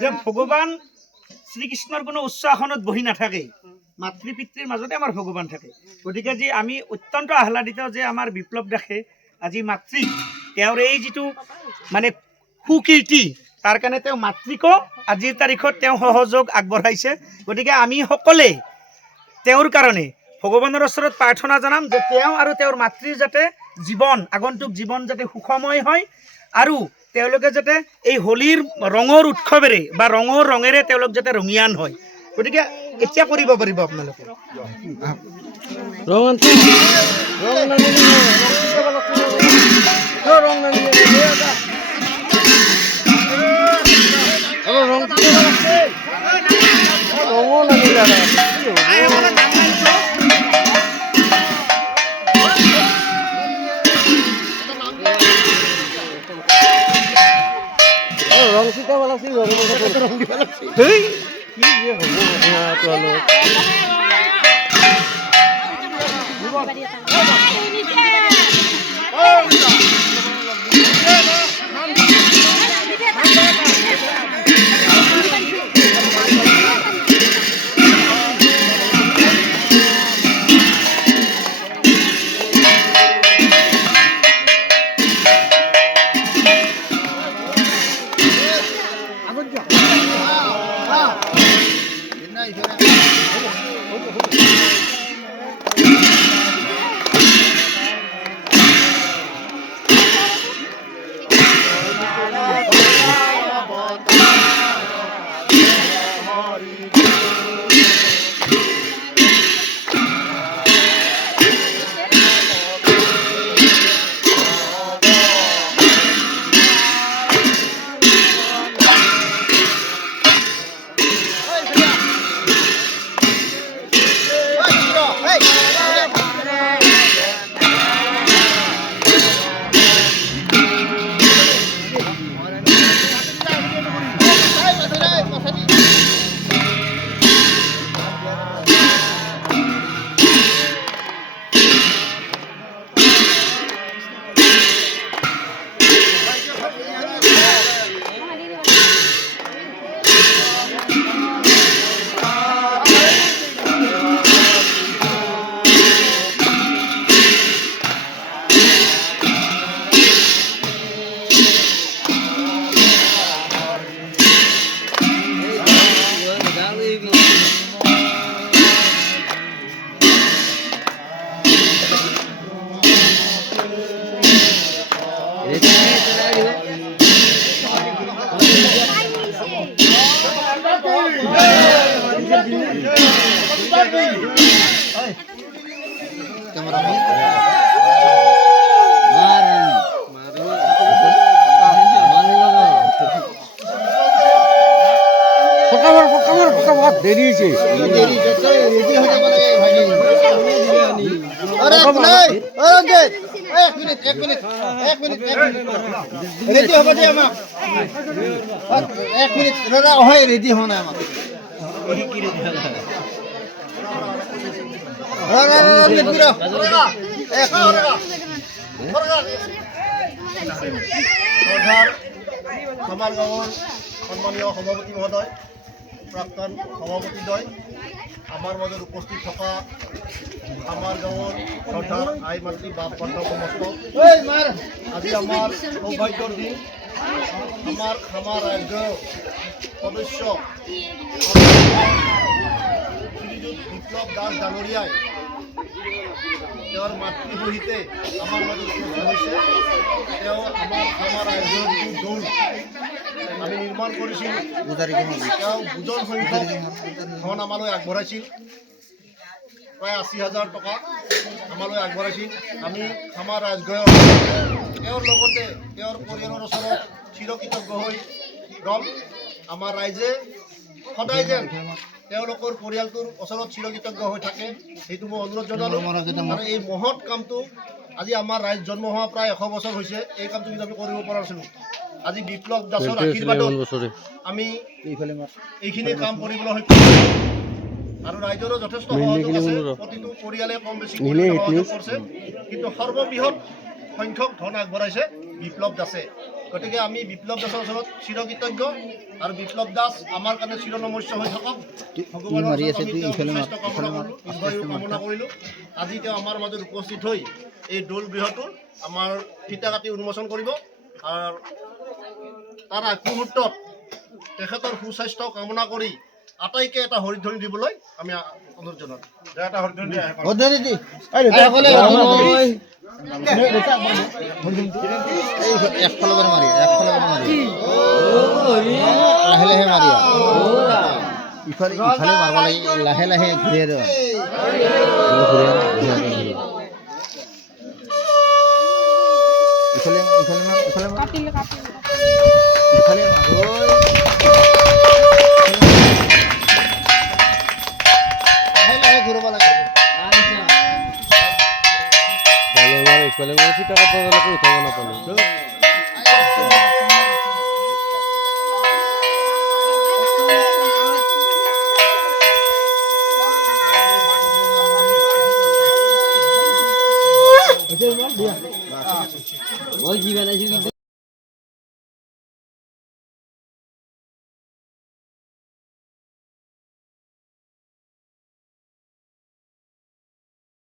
যে ভগৱান শ্ৰীকৃষ্ণৰ কোনো উচ্চ আসনত বহি নাথাকে, মাতৃ পিতৃৰ মাজতে আমাৰ ভগৱান থাকে। গতিকে যি আমি অত্যন্ত আহ্লাদিত যে আমাৰ বিপ্লৱ দাসে আজি মাতৃ তেওঁৰ এই যিটো মানে সুকীৰ্তি তাৰ কাৰণে তেওঁ মাতৃকো আজিৰ তাৰিখত তেওঁ সহযোগ আগবঢ়াইছে। গতিকে আমি সকলোৱে তেওঁৰ কাৰণে ভগৱানৰ ওচৰত প্ৰাৰ্থনা জনাম যে তেওঁ আৰু তেওঁৰ মাতৃৰ যাতে জীৱন আগন্তুক জীৱন যাতে সুখময় হয় আৰু তেওঁলোকে যাতে এই হোলীৰ ৰঙৰ উৎসৱেৰে বা ৰঙৰ ৰঙেৰে তেওঁলোক যাতে ৰঙিয়ান হয়। গতিকে এতিয়া কৰিব পাৰিব আপোনালোকে দেৰি হয়েছে ৰেডি হবে যে আমাৰ 1 মিনিট দাদা হয় ৰেডি হন আমাৰ আমাৰ গাঁৱৰ সম্মানীয় সভাপতি মহোদয় প্ৰাক্তন সভাপতিদ্বয় আমাৰ মাজত উপস্থিত থকা আমাৰ গাঁৱৰ শ্ৰদ্ধাৰ আই মাতৃ বাপ বন্ধু সমস্ত আজি আমাৰ সৌভাগ্যৰ দিন আমাৰ ৰাজ্য সদস্য শ্ৰীযুত বিপ্লৱ দাস ডাঙৰীয়াই তেওঁৰ মাতৃ সহিতে আমাৰ মাজত উপস্থিত হৈছে। তেওঁ আমাৰ ৰাজ্যৰ যিটো দৌল আমি নিৰ্মাণ কৰিছিলোঁ তেওঁ বুজন সংখ্যক ধন আমালৈ আগবঢ়াইছিল, প্ৰায় 80,000 টকা আমালৈ আগবঢ়াইছিল। আমি আমাৰ ৰাজগড়ৰ তেওঁৰ লগতে তেওঁৰ পৰিয়ালৰ ওচৰত চিৰকৃতজ্ঞ হৈ ৰম। আমাৰ ৰাইজে সদায় যেন তেওঁলোকৰ পৰিয়ালটোৰ ওচৰত চিৰকৃতজ্ঞ হৈ থাকে সেইটো মই অনুৰোধ জনালোঁ। আৰু এই মহৎ কামটো আজি আমাৰ ৰাইজ জন্ম হোৱা প্ৰায় 100 বছৰ হৈছে, এই কামটো কিন্তু আমি কৰিব পৰা নাছিলোঁ। আজি বিপ্লৱ দাসৰ আশীৰ্বাদত আমি এইখিনি কাম কৰিবলৈ সক্ষম হৈছোঁ আৰু ৰাইজৰো যথেষ্ট সহযোগ আছে। প্ৰতিটো পৰিয়ালে কম বেছি সহযোগ কৰিছে, কিন্তু সৰ্ববৃহৎ সংখ্যক ধন আগবঢ়াইছে বিপ্লৱ দাসে। গতিকে আমি বিপ্লৱ দাসৰ ওচৰত চিৰকৃতজ্ঞ আৰু বিপ্লৱ দাস আমাৰ কাৰণে চিৰনমস্য হৈ থাকক ভগৱানৰ ওচৰত আমি তেওঁৰ সুস্বাস্থ্য কামনা কৰিলোঁ, দীৰ্ঘায়ু কামনা কৰিলোঁ। আজি তেওঁ আমাৰ মাজত উপস্থিত হৈ এই দৌল গৃহটোৰ আমাৰ ফিতা কাটি উন্মোচন কৰিব আৰু তাৰ আগমুহূৰ্তত তেখেতৰ সুস্বাস্থ্য কামনা কৰি আটাইকে এটা হৰিধ্বনি দিবলৈ আমি অনুৰোধ জনাওঁ। এটা হৰিধ্বনি দিয়া হৰিধ্বনি দি একফালে মাৰি লাহে লাহে মাৰি ইফালে ইফালে মাৰিব লাগে, লাহে লাহে ঘূৰি আৰু ইফালে ইফালে মাৰ ইফালে মাৰ ইফালে মাৰ লাহে লাহে ঘূৰাব লাগে। ইফালে মই ফিটা কাটব গ'লে উঠাব নাপালোঁ। ওই জীবন আছে